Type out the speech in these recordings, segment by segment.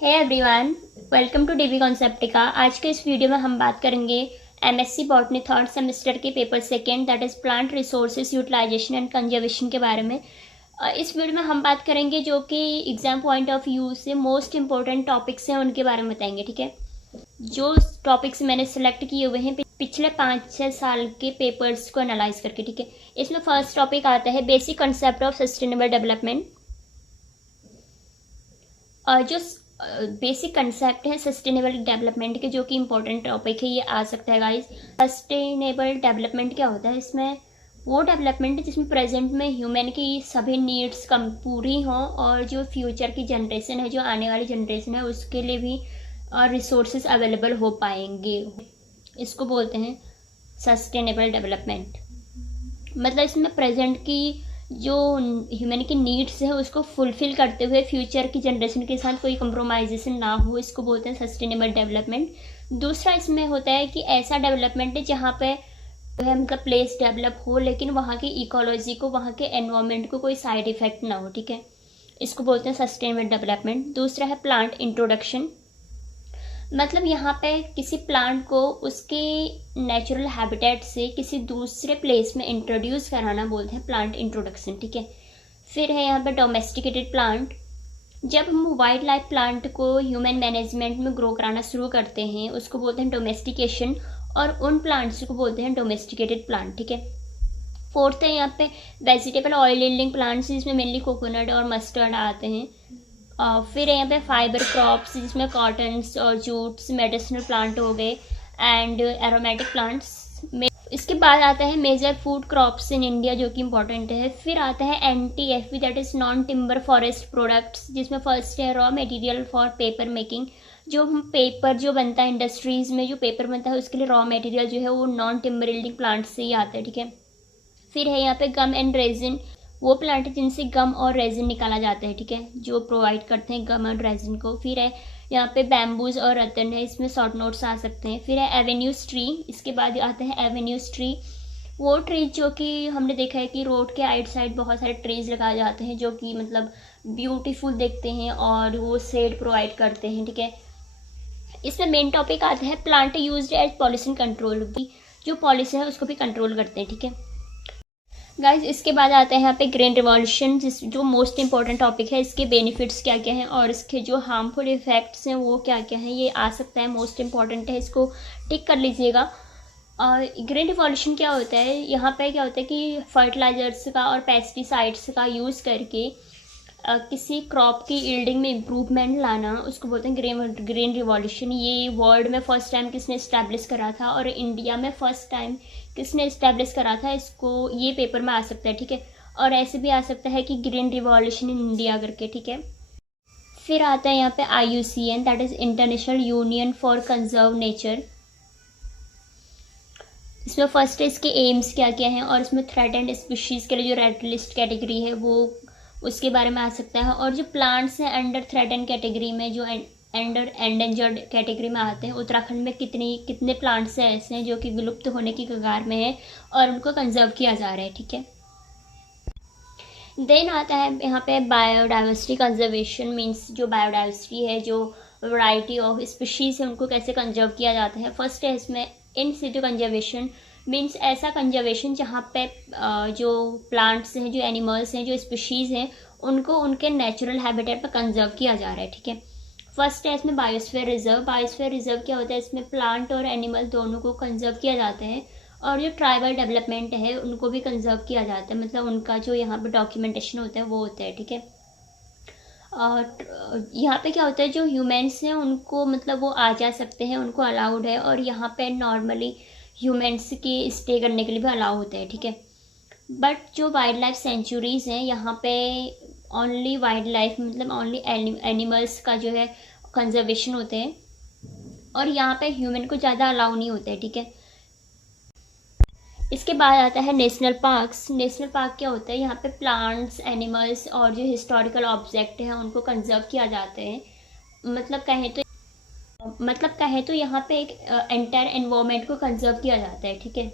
Hey everyone, welcome to DB Conceptica. आज के इस वीडियो में हम बात करेंगे एमएससी बॉटनी थर्ड सेमेस्टर के paper second that is plant resources utilization and conservation के बारे में। इस वीडियो में हम बात करेंगे जो कि एग्जाम पॉइंट ऑफ व्यू से मोस्ट इंपॉर्टेंट टॉपिक्स हैं उनके बारे में बताएंगे। ठीक है, जो टॉपिक्स मैंने सेलेक्ट किए हुए हैं पिछले 5-6 साल के पेपर्स को एनालाइज करके। ठीक है, इसमें फर्स्ट टॉपिक आता है basic concept of sustainable development. जो बेसिक कंसेप्ट है सस्टेनेबल डेवलपमेंट के, जो कि इम्पोर्टेंट टॉपिक है, ये आ सकता है गाइस। सस्टेनेबल डेवलपमेंट क्या होता है? इसमें वो डेवलपमेंट जिसमें प्रेजेंट में ह्यूमन की सभी नीड्स कम पूरी हों और जो फ्यूचर की जनरेशन है, जो आने वाली जनरेशन है, उसके लिए भी रिसोर्सेज अवेलेबल हो पाएंगे। इसको बोलते हैं सस्टेनेबल डेवलपमेंट। मतलब इसमें प्रेजेंट की जो ह्यूमन की नीड्स है उसको फुलफिल करते हुए फ्यूचर की जनरेशन के साथ कोई कंप्रोमाइजेशन ना हो, इसको बोलते हैं सस्टेनेबल डेवलपमेंट। दूसरा इसमें होता है कि ऐसा डेवलपमेंट है जहाँ पे जो है मतलब प्लेस डेवलप हो लेकिन वहाँ की इकोलॉजी को, वहाँ के एनवायरनमेंट को कोई साइड इफेक्ट ना हो। ठीक है, इसको बोलते हैं सस्टेनेबल डेवलपमेंट। दूसरा है प्लांट इंट्रोडक्शन। मतलब यहाँ पे किसी प्लांट को उसके नेचुरल हैबिटेट से किसी दूसरे प्लेस में इंट्रोड्यूस कराना बोलते हैं प्लांट इंट्रोडक्शन। ठीक है, फिर है यहाँ पे डोमेस्टिकेटेड प्लांट। जब हम वाइल्ड लाइफ प्लांट को ह्यूमन मैनेजमेंट में ग्रो कराना शुरू करते हैं उसको बोलते हैं डोमेस्टिकेशन, और उन प्लांट्स को बोलते हैं डोमेस्टिकेटेड प्लांट। ठीक है, फोर्थ है यहाँ पे वेजिटेबल ऑयल यील्डिंग प्लांट्स, जिसमें मेनली कोकोनट और मस्टर्ड आते हैं। फिर यहाँ पे फाइबर क्रॉप्स जिसमें कॉटन्स और जूट्स, मेडिसिनल प्लांट हो गए एंड एरोमेटिक प्लांट्स में। इसके बाद आता है major food crops in India, जो कि इम्पोर्टेंट है। फिर आता है NTFP that is non timber forest products, जिसमें फर्स्ट है raw material for paper making. जो हम पेपर जो बनता है इंडस्ट्रीज में, जो पेपर बनता है उसके लिए रॉ मटेरियल जो है वो नॉन टिम्बर यील्डिंग प्लांट से ही आता है। ठीक है, फिर है यहाँ पे गम एंड रेजिन, वो प्लांट है जिनसे गम और रेजिन निकाला जाता है। ठीक है, जो प्रोवाइड करते हैं गम और रेजिन को। फिर है यहाँ पे बैम्बूज और रतन है, इसमें शॉर्ट नोट्स आ सकते हैं। फिर है एवेन्यूज ट्री। इसके बाद आते हैं एवेन्यूज ट्री, वो ट्रीज जो कि हमने देखा है कि रोड के आइट साइड बहुत सारे ट्रीज लगाए जाते हैं जो कि मतलब ब्यूटीफुल देखते हैं और वो शेड प्रोवाइड करते हैं। ठीक है, इसमें मेन टॉपिक आता है plant used as pollution control भी, जो पॉल्यूशन है उसको भी कंट्रोल करते हैं। ठीक है गाइज, इसके बाद आता है यहाँ पे ग्रीन रिवॉल्यूशन, जो मोस्ट इंपॉर्टेंट टॉपिक है। इसके बेनिफिट्स क्या क्या हैं और इसके जो हार्मफुल इफेक्ट्स हैं वो क्या क्या हैं, ये आ सकता है, मोस्ट इंपॉर्टेंट है, इसको टिक कर लीजिएगा। ग्रीन रिवॉल्यूशन क्या होता है? यहाँ पे क्या होता है कि फर्टिलाइजर्स का और पेस्टिसाइड्स का यूज़ करके किसी क्रॉप की यील्डिंग में इम्प्रूवमेंट लाना, उसको बोलते हैं ग्रीन रिवॉल्यूशन। ये वर्ल्ड में फर्स्ट टाइम किसने इस्टेब्लिश करा था और इंडिया में फर्स्ट टाइम किसने इस्टेब्लिश करा था, इसको ये पेपर में आ सकता है। ठीक है, और ऐसे भी आ सकता है कि ग्रीन रिवॉल्यूशन इन इंडिया करके। ठीक है, फिर आता है यहाँ पे IUCN that is international union for conserve nature. इसमें फर्स्ट है इसके एम्स क्या क्या हैं और इसमें थ्रेटेंड स्पीशीज़ के लिए जो रेड लिस्ट कैटेगरी है वो उसके बारे में आ सकता है। और जो प्लांट्स हैं अंडर थ्रेटेंड कैटेगरी में, जो अंडर एंडेंजर्ड कैटेगरी में आते हैं, उत्तराखंड में कितने प्लांट्स हैं ऐसे हैं जो कि विलुप्त होने की कगार में है और उनको कंजर्व किया जा रहा है। ठीक है, देन आता है यहाँ पे बायोडाइवर्सिटी कंजर्वेशन, मीन्स जो बायोडाइवर्सिटी है, जो वैरायटी ऑफ स्पीशीज़ है, उनको कैसे कंजर्व किया जाता है। फर्स्ट है इसमें इन सिटू कंजर्वेशन, मीन्स ऐसा कंजर्वेशन जहाँ पे जो प्लांट्स हैं, जो एनिमल्स हैं, जो स्पीशीज़ हैं, उनको उनके नेचुरल हैबिटेट पर कंजर्व किया जा रहा है। ठीक है, फर्स्ट है इसमें बायोस्फीयर रिजर्व। बायोस्फीयर रिजर्व क्या होता है? इसमें प्लांट और एनिमल दोनों को कंजर्व किया जाता है और जो ट्राइबल डेवलपमेंट है उनको भी कंजर्व किया जाता है, मतलब उनका जो यहाँ पे डॉक्यूमेंटेशन होता है वो होता है। ठीक है, और यहाँ पे क्या होता है, जो ह्यूमन्स हैं उनको मतलब वो आ जा सकते हैं, उनको अलाउड है, और यहाँ पे नॉर्मली ह्यूमन्स की स्टे करने के लिए भी अलाउ होता है। ठीक है, बट जो वाइल्ड लाइफ सेंचुरीज़ हैं यहाँ पे ओनली वाइल्ड लाइफ मतलब ओनली एनिमल्स का जो है कंजर्वेशन होते हैं और यहाँ पे ह्यूमन को ज़्यादा अलाउ नहीं होता है। ठीक है, इसके बाद आता है नेशनल पार्क्स। नेशनल पार्क क्या होता है? यहाँ पे प्लांट्स, एनिमल्स और जो हिस्टोरिकल ऑब्जेक्ट हैं उनको कंजर्व किया जाता है। मतलब कहें तो यहाँ पे एक एंटायर एनवायरनमेंट को कंजर्व किया जाता है। ठीक है,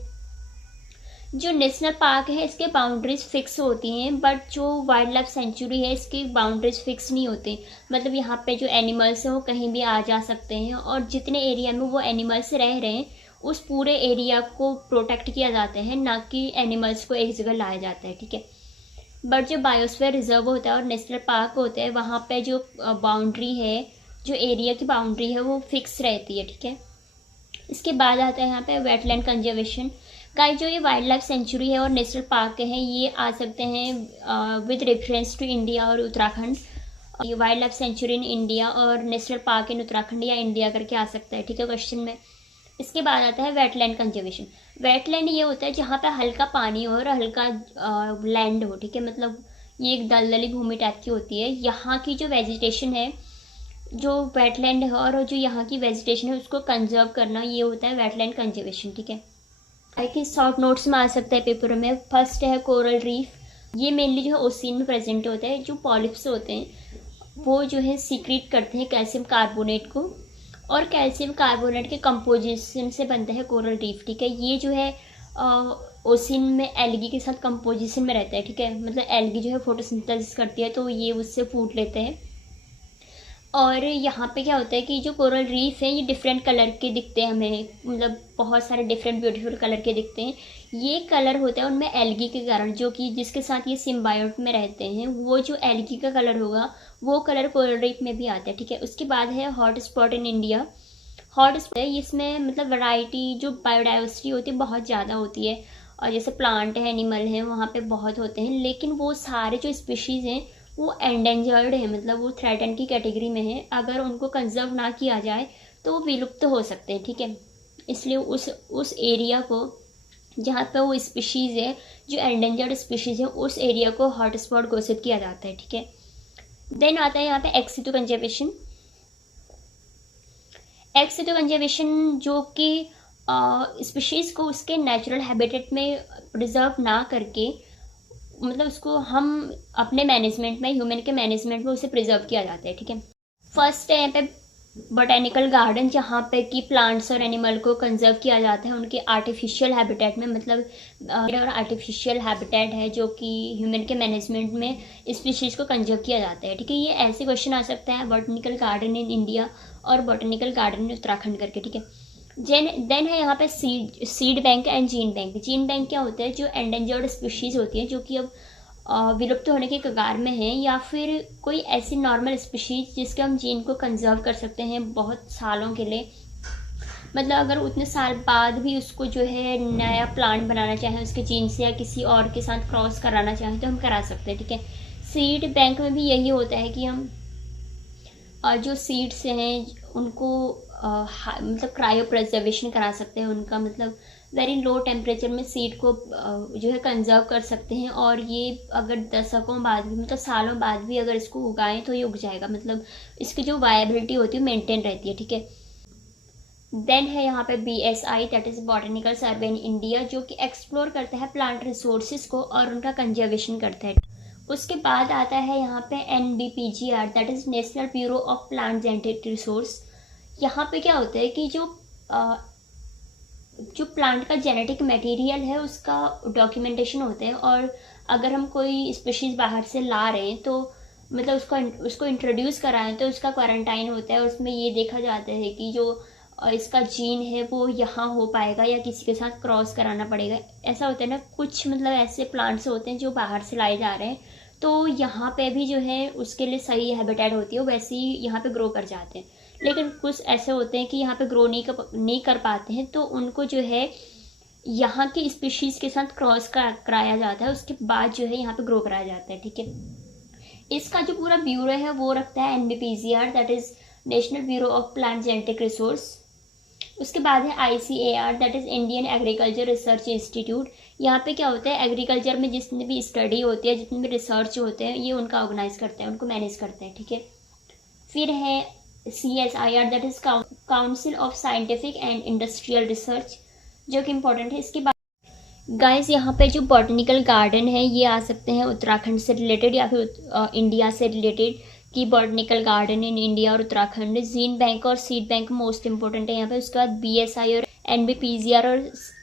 जो नेशनल पार्क है इसके बाउंड्रीज फिक्स होती हैं, बट जो वाइल्ड लाइफ सेंचुरी है इसकी बाउंड्रीज फिक्स नहीं होती। मतलब यहाँ पे जो एनिमल्स हैं वो कहीं भी आ जा सकते हैं, और जितने एरिया में वो एनिमल्स रह रहे हैं उस पूरे एरिया को प्रोटेक्ट किया जाता है, ना कि एनिमल्स को एक जगह लाया जाता है, ठीक है। बट जो बायोस्फीयर रिजर्व होता है और नेशनल पार्क होते हैं वहाँ पे जो बाउंड्री है, जो एरिया की बाउंड्री है वो फिक्स रहती है, ठीक है। इसके बाद आता है यहाँ पे वेटलैंड कंजर्वेशन। गाइस जो ये वाइल्ड लाइफ सेंचुरी है और नेशनल पार्क है ये आ सकते हैं विद रेफरेंस टू इंडिया और उत्तराखंड। ये wild life sanctuary in India और नेशनल पार्क इन उत्तराखंड या इंडिया करके आ सकता है, ठीक है, क्वेश्चन में। इसके बाद आता है वेटलैंड कंजर्वेशन। वेटलैंड ये होता है जहाँ पे हल्का पानी हो और हल्का लैंड हो, ठीक है। मतलब ये एक दलदली भूमि टाइप की होती है। यहाँ की जो वेजिटेशन है, जो वेटलैंड है और जो यहाँ की वेजिटेशन है उसको कंजर्व करना, ये होता है वेटलैंड कंजर्वेशन, ठीक है। आई थिंक शॉर्ट नोट्स में आ सकता है पेपर में। फर्स्ट है कोरल रीफ। ये मेनली जो है ओशियन में प्रेजेंट होता है। जो पॉलिप्स होते हैं वो जो है सीक्रेट करते हैं कैल्शियम कार्बोनेट को, और कैल्शियम कार्बोनेट के कंपोजिशन से बनता है कोरल रीफ, ठीक है। ये जो है ओशियन में एल्गी के साथ कंपोजिशन में रहता है, ठीक है। मतलब एल्गी जो है फोटोसिंथेसिस करती है तो ये उससे फूड लेते हैं। और यहाँ पे क्या होता है कि जो कोरल रीफ है ये डिफरेंट कलर के दिखते हैं हमें, मतलब बहुत सारे डिफरेंट ब्यूटीफुल कलर के दिखते हैं। ये कलर होता है उनमें एल्गी के कारण, जो कि जिसके साथ ये सिम्बायोट में रहते हैं, वो जो एल्गी का कलर होगा वो कलर कोरल रीफ में भी आता है, ठीक है। उसके बाद है hot spot in India. Hot spot है इसमें मतलब वैरायटी जो बायोडाइवर्सिटी होती है बहुत ज़्यादा होती है, और जैसे प्लांट है, एनिमल हैं वहाँ पे बहुत होते हैं, लेकिन वो सारे जो स्पीशीज़ हैं वो एंडेंजर्ड है, मतलब वो थ्रेटन की कैटेगरी में है। अगर उनको कंजर्व ना किया जाए तो वो विलुप्त हो सकते हैं, ठीक है। इसलिए उस एरिया को जहाँ पे वो स्पीशीज़ है, जो एंडेंजर्ड स्पीशीज़ है, उस एरिया को हॉटस्पॉट घोषित किया जाता है, ठीक है। देन आता है यहाँ पे ex situ conservation. Ex situ conservation जो कि स्पीशीज़ को उसके नेचुरल हैबिटेट में प्रिजर्व ना करके, मतलब उसको हम अपने मैनेजमेंट में, ह्यूमन के मैनेजमेंट में उसे प्रिजर्व किया जाता है, ठीक है। फर्स्ट है यहाँ पे बोटेनिकल गार्डन, जहाँ पे कि प्लांट्स और एनिमल को कंजर्व किया जाता है उनके आर्टिफिशियल हैबिटेट में। मतलब और आर्टिफिशियल हैबिटेट है जो कि ह्यूमन के मैनेजमेंट में स्पीशीज़ को कंजर्व किया जाता है, ठीक है। ये ऐसे क्वेश्चन आ सकता है बोटेनिकल गार्डन इन इंडिया और बोटेनिकल गार्डन इन उत्तराखंड करके, ठीक है। देन है यहाँ पे seed bank and gene bank. Gene bank क्या होता है, जो एंडेंजर्ड स्पीशीज़ होती है जो कि अब विलुप्त होने के कगार में है, या फिर कोई ऐसी नॉर्मल स्पीशीज जिसके हम जीन को कंजर्व कर सकते हैं बहुत सालों के लिए। मतलब अगर उतने साल बाद भी उसको जो है नया प्लांट बनाना चाहें उसके जीन से, या किसी और के साथ क्रॉस कराना चाहें तो हम करा सकते हैं, ठीक है। सीड बैंक में भी यही होता है कि हम जो सीड्स हैं उनको मतलब क्रायो प्रिजर्वेशन करा सकते हैं उनका, मतलब वेरी लो टेम्परेचर में सीड को जो है कंजर्व कर सकते हैं, और ये अगर दशकों बाद भी, मतलब सालों बाद भी अगर इसको उगाएं तो ये उग जाएगा। मतलब इसकी जो वायबिलिटी होती है मेंटेन रहती है, ठीक है। देन है यहाँ पे BSI, that is botanical survey in India, जो कि एक्सप्लोर करता है प्लांट रिसोर्सेज को और उनका कंजर्वेशन करता है। उसके बाद आता है यहाँ पे NBPGR, that is national bureau of plant genetic resource. यहाँ पे क्या होता है कि जो प्लांट का जेनेटिक मटेरियल है उसका डॉक्यूमेंटेशन होता है, और अगर हम कोई स्पीशीज़ बाहर से ला रहे हैं तो मतलब उसको इंट्रोड्यूस कराएं तो उसका क्वारंटाइन होता है, और उसमें ये देखा जाता है कि जो इसका जीन है वो यहाँ हो पाएगा या किसी के साथ क्रॉस कराना पड़ेगा। ऐसा होता है ना, कुछ मतलब ऐसे प्लांट्स होते हैं जो बाहर से लाए जा रहे हैं तो यहाँ पे भी जो है उसके लिए सही हैबिटेट होती है, वैसे ही यहाँ पे ग्रो कर जाते हैं। लेकिन कुछ ऐसे होते हैं कि यहाँ पे ग्रो नहीं कर पाते हैं, तो उनको जो है यहाँ की स्पीशीज़ के साथ क्रॉस कराया जाता है, उसके बाद जो है यहाँ पे ग्रो कराया जाता है, ठीक है। इसका जो पूरा ब्यूरो है वो रखता है NBPGR, that is national bureau of plant genetic resource. उसके बाद है ICAR, that is Indian agriculture research institute. यहाँ पे क्या होता है, एग्रीकल्चर में जितनी भी स्टडी होती है, जितने भी रिसर्च होते हैं, ये उनका ऑर्गेनाइज करते हैं, उनको मैनेज करते हैं, ठीक है। फिर है CSIR, that is council of scientific and industrial research, जो कि इम्पोर्टेंट है। इसके बाद गाइस यहाँ पे जो बॉटनिकल गार्डन है ये आ सकते हैं उत्तराखंड से रिलेटेड या फिर इंडिया से रिलेटेड, कि बॉटनिकल गार्डन इन इंडिया और उत्तराखंड। जीन बैंक और सीड बैंक मोस्ट इंपॉर्टेंट है यहाँ पे। उसके बाद BSI और NBPGR और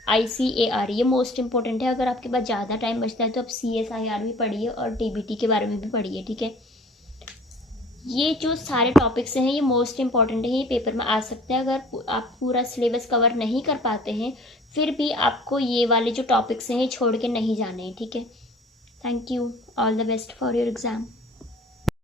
ICAR, ये मोस्ट इंपॉर्टेंट है। अगर आपके पास ज़्यादा टाइम बचता है तो आप CSIR भी पढ़िए और TBT के बारे में भी पढ़िए, ठीक है। ये जो सारे टॉपिक्स हैं ये मोस्ट इंपॉर्टेंट है, ये पेपर में आ सकते हैं। अगर आप पूरा सिलेबस कवर नहीं कर पाते हैं फिर भी आपको ये वाले जो टॉपिक्स हैं ये छोड़ के नहीं जाने हैं, ठीक है। Thank you, all the best for your exam.